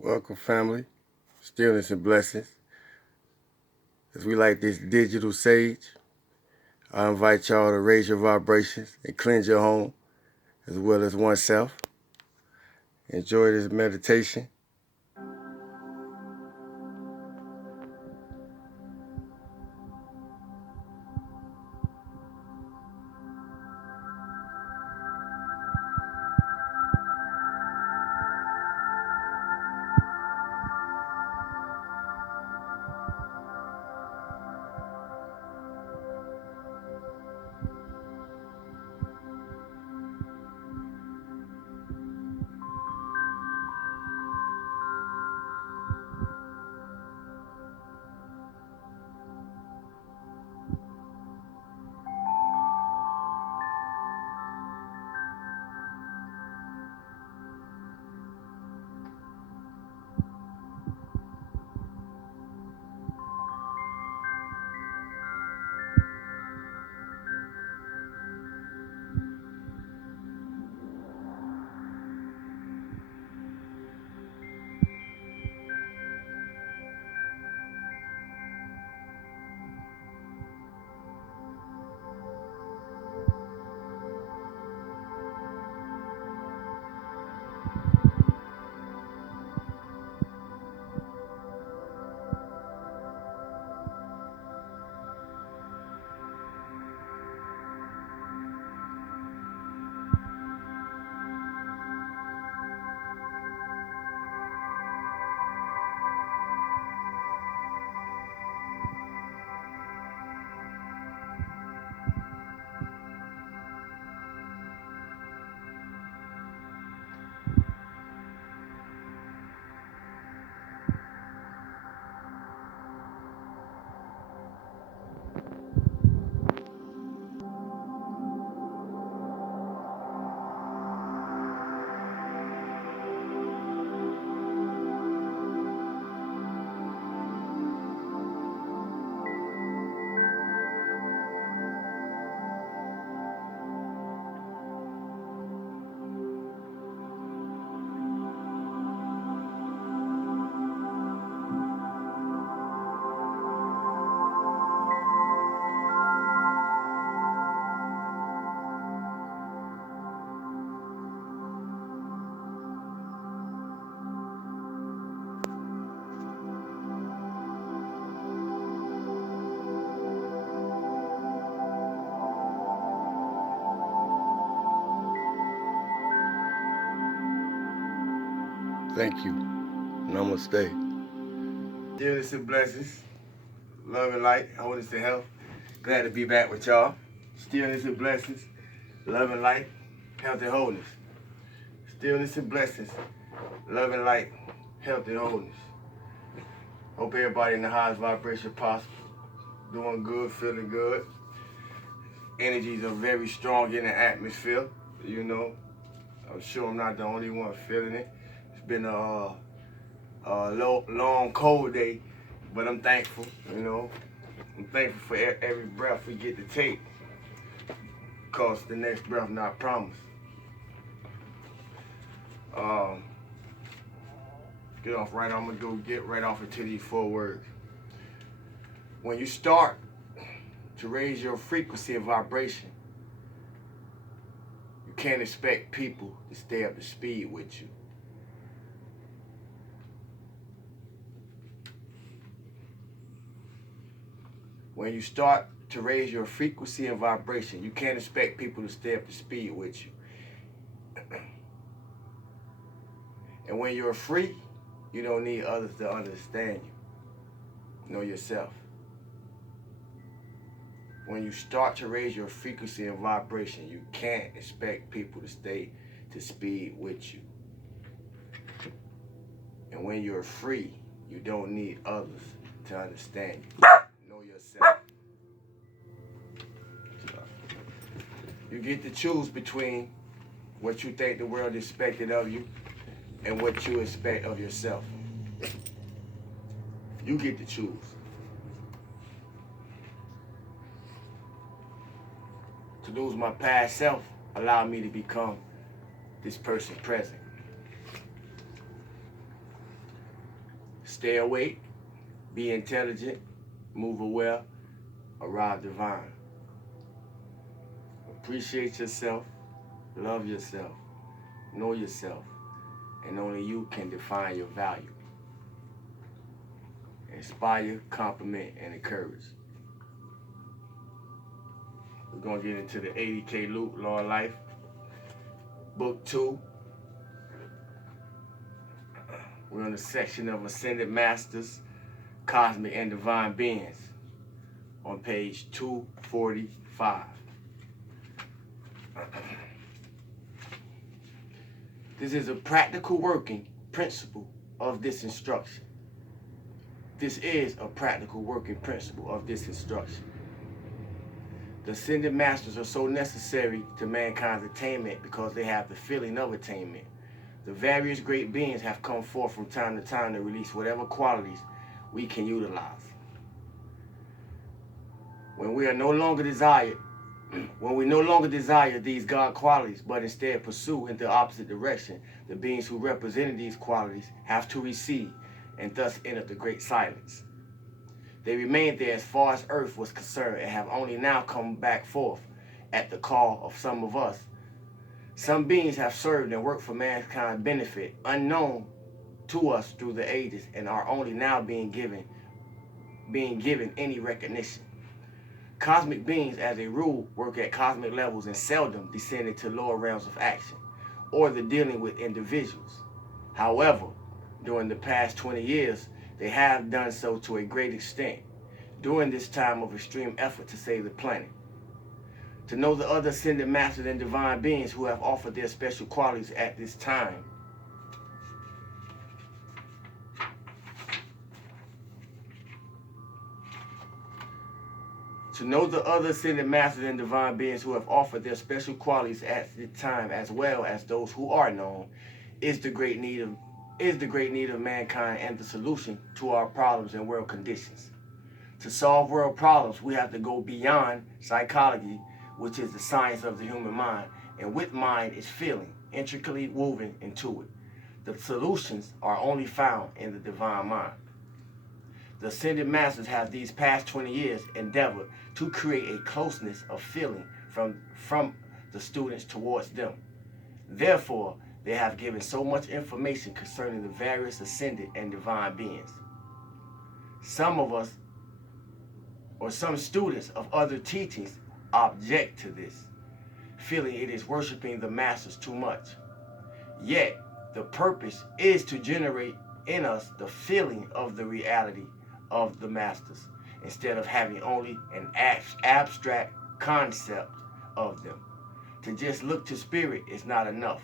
Welcome, family. Stillness and blessings. As we light this digital sage, I invite y'all to raise your vibrations and cleanse your home as well as oneself. Enjoy this meditation. Thank you. Namaste. Stillness and blessings. Love and light. Wholeness and health. Glad to be back with y'all. Stillness and blessings. Love and light. Health and wholeness. Stillness and blessings. Love and light. Health and wholeness. Hope everybody in the highest vibration possible. Doing good, feeling good. Energies are very strong in the atmosphere. You know, I'm sure I'm not the only one feeling it. It's been a long, cold day, but I'm thankful, you know. I'm thankful for every breath we get to take, because the next breath not promised. Get off right, I'm gonna get right off into these 4 words. When you start to raise your frequency and vibration, you can't expect people to stay up to speed with you. When you start to raise your frequency and vibration, you can't expect people to stay up to speed with you. And when you're free, you don't need others to understand you. Know yourself. When you start to raise your frequency and vibration, you can't expect people to stay to speed with you. And when you're free, you don't need others to understand you. Know yourself. You get to choose between what you think the world expected of you and what you expect of yourself. You get to choose. To lose my past self allowed me to become this person present. Stay awake, be intelligent, move aware, arrive divine. Appreciate yourself, love yourself, know yourself, and only you can define your value. Inspire, compliment, and encourage. We're going to get into the 80K Loop, Law of Life, Book 2. We're in the section of Ascended Masters, Cosmic and Divine Beings, on page 245. This is a practical working principle of this instruction. This is a practical working principle of this instruction. The Ascended Masters are so necessary to mankind's attainment because they have the feeling of attainment. The various great beings have come forth from time to time to release whatever qualities we can utilize. When we no longer desire these God qualities, but instead pursue in the opposite direction, the beings who represented these qualities have to recede and thus enter the great silence. They remained there as far as earth was concerned and have only now come back forth at the call of some of us. Some beings have served and worked for mankind's benefit, unknown to us through the ages, and are only now being given any recognition. Cosmic beings, as a rule, work at cosmic levels and seldom descend into lower realms of action, or the dealing with individuals. However, during the past 20 years, they have done so to a great extent, during this time of extreme effort to save the planet. To know the other ascended masters and divine beings who have offered their special qualities at this time, as well as those who are known, is the great need of mankind and the solution to our problems and world conditions. To solve world problems, we have to go beyond psychology, which is the science of the human mind, and with mind is feeling, intricately woven into it. The solutions are only found in the divine mind. The Ascended Masters have these past 20 years endeavored to create a closeness of feeling from the students towards them. Therefore, they have given so much information concerning the various ascended and divine beings. Some of us, or some students of other teachings, object to this, feeling it is worshiping the masters too much. Yet, the purpose is to generate in us the feeling of the reality of the masters, instead of having only an abstract concept of them. To just look to spirit is not enough.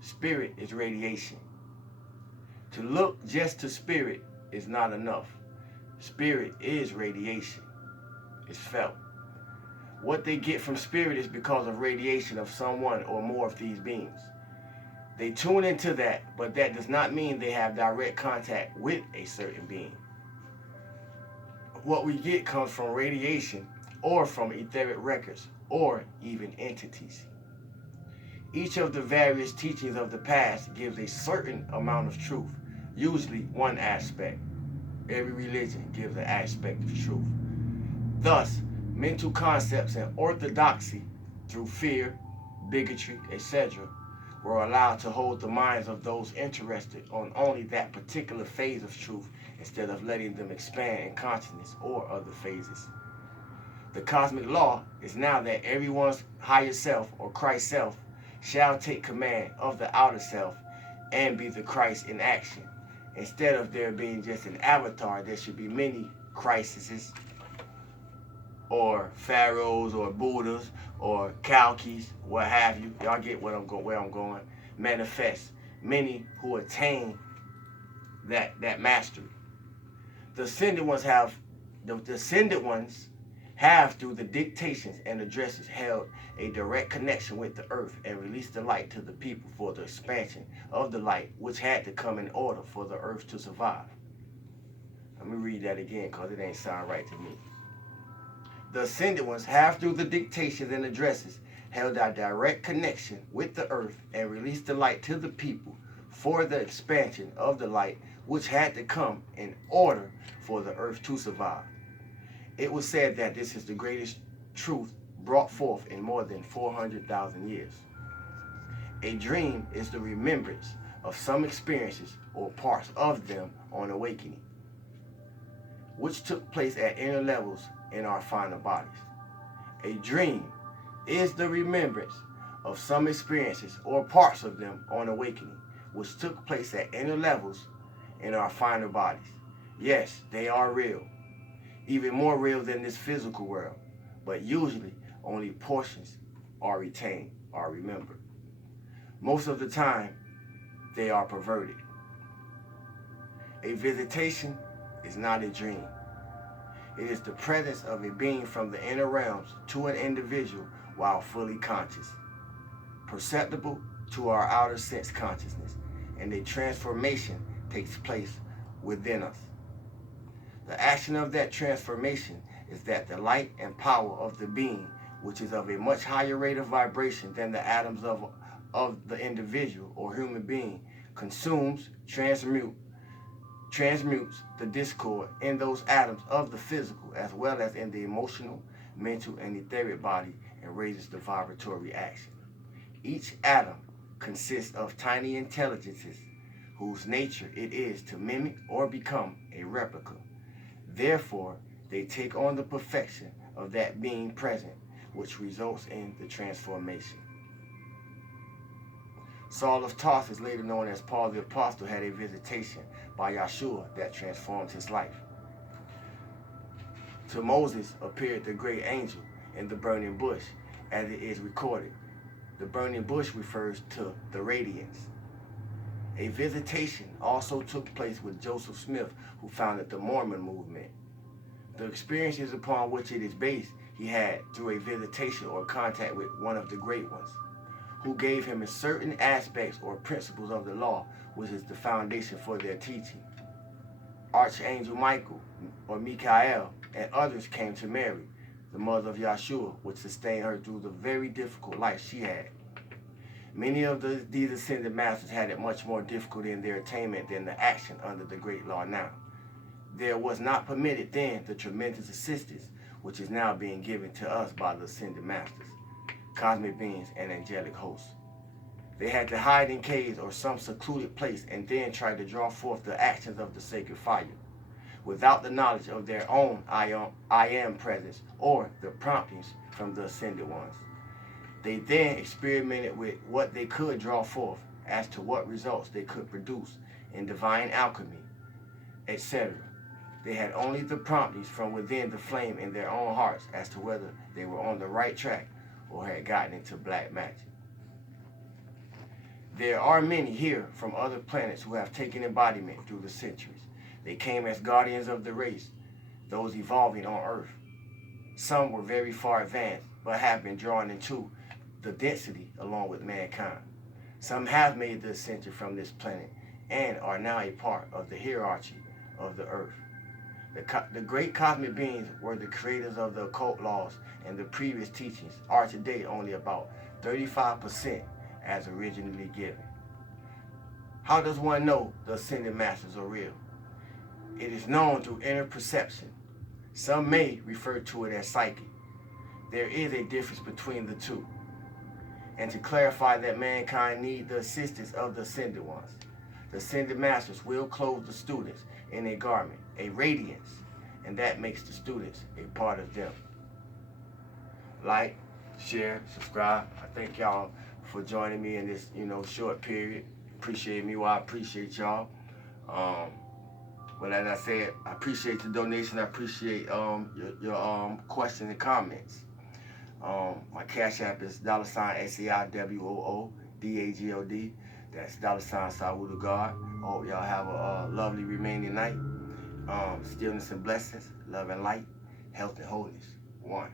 Spirit is radiation. To look just to spirit is not enough. Spirit is radiation. It's felt. What they get from spirit is because of radiation of someone or more of these beings. They tune into that, but that does not mean they have direct contact with a certain being. What we get comes from radiation or from etheric records or even entities. Each of the various teachings of the past gives a certain amount of truth, usually one aspect. Every religion gives an aspect of truth. Thus, mental concepts and orthodoxy through fear, bigotry, etc., were allowed to hold the minds of those interested on only that particular phase of truth instead of letting them expand in consciousness or other phases. The cosmic law is now that everyone's higher self or Christ self shall take command of the outer self and be the Christ in action. Instead of there being just an avatar, there should be many Christuses or pharaohs or Buddhas or Kalkis, what have you. Y'all get where I'm going. Manifest. Many who attain that mastery. The ascended ones have, through the dictations and addresses, held a direct connection with the earth and released the light to the people for the expansion of the light, which had to come in order for the earth to survive. Let me read that again because it ain't sound right to me. The ascended ones have, through the dictations and addresses, held a direct connection with the earth and released the light to the people for the expansion of the light which had to come in order for the earth to survive. It was said that this is the greatest truth brought forth in more than 400,000 years. A dream is the remembrance of some experiences or parts of them on awakening, which took place at inner levels in our finer bodies. A dream is the remembrance of some experiences or parts of them on awakening, which took place at inner levels in our finer bodies. Yes, they are real, even more real than this physical world, but usually only portions are retained or remembered. Most of the time, they are perverted. A visitation is not a dream. It is the presence of a being from the inner realms to an individual while fully conscious, perceptible to our outer sense consciousness, and a transformation takes place within us. The action of that transformation is that the light and power of the being, which is of a much higher rate of vibration than the atoms of the individual or human being, consumes, transmutes the discord in those atoms of the physical as well as in the emotional, mental, and etheric body, and raises the vibratory action. Each atom consists of tiny intelligences whose nature it is to mimic or become a replica. Therefore, they take on the perfection of that being present, which results in the transformation. Saul of Tarsus, later known as Paul the Apostle, had a visitation by Yahshua that transformed his life. To Moses appeared the great angel in the burning bush, as it is recorded. The burning bush refers to the radiance. A visitation also took place with Joseph Smith, who founded the Mormon movement. The experiences upon which it is based he had through a visitation or contact with one of the great ones, who gave him certain aspects or principles of the law, which is the foundation for their teaching. Archangel Michael, or Michael, and others came to Mary, the mother of Yahshua, which sustained her through the very difficult life she had. Many of these ascended masters had it much more difficult in their attainment than the action under the great law now. There was not permitted then the tremendous assistance which is now being given to us by the ascended masters, cosmic beings, and angelic hosts. They had to hide in caves or some secluded place and then try to draw forth the actions of the sacred fire, without the knowledge of their own I am presence or the promptings from the ascended ones. They then experimented with what they could draw forth as to what results they could produce in divine alchemy, etc. They had only the promptings from within the flame in their own hearts as to whether they were on the right track or had gotten into black magic. There are many here from other planets who have taken embodiment through the centuries. They came as guardians of the race, those evolving on Earth. Some were very far advanced, but have been drawn into the density along with mankind. Some have made the ascension from this planet and are now a part of the hierarchy of the Earth. The great cosmic beings were the creators of the occult laws, and the previous teachings are today only about 35% as originally given. How does one know the ascended masters are real? It is known through inner perception. Some may refer to it as psychic. There is a difference between the two. And to clarify that mankind need the assistance of the ascended ones, the ascended masters will clothe the students in a garment, a radiance, and that makes the students a part of them. Like, share, subscribe. I thank y'all for joining me in this, short period. Appreciate me while I appreciate y'all. But as I said, I appreciate the donation. I appreciate your questions and comments. My Cash App is $SAIWOODAGOD. That's $Sawudu God. I hope y'all have a lovely remaining night. Stillness and blessings, love and light, health and wholeness. One.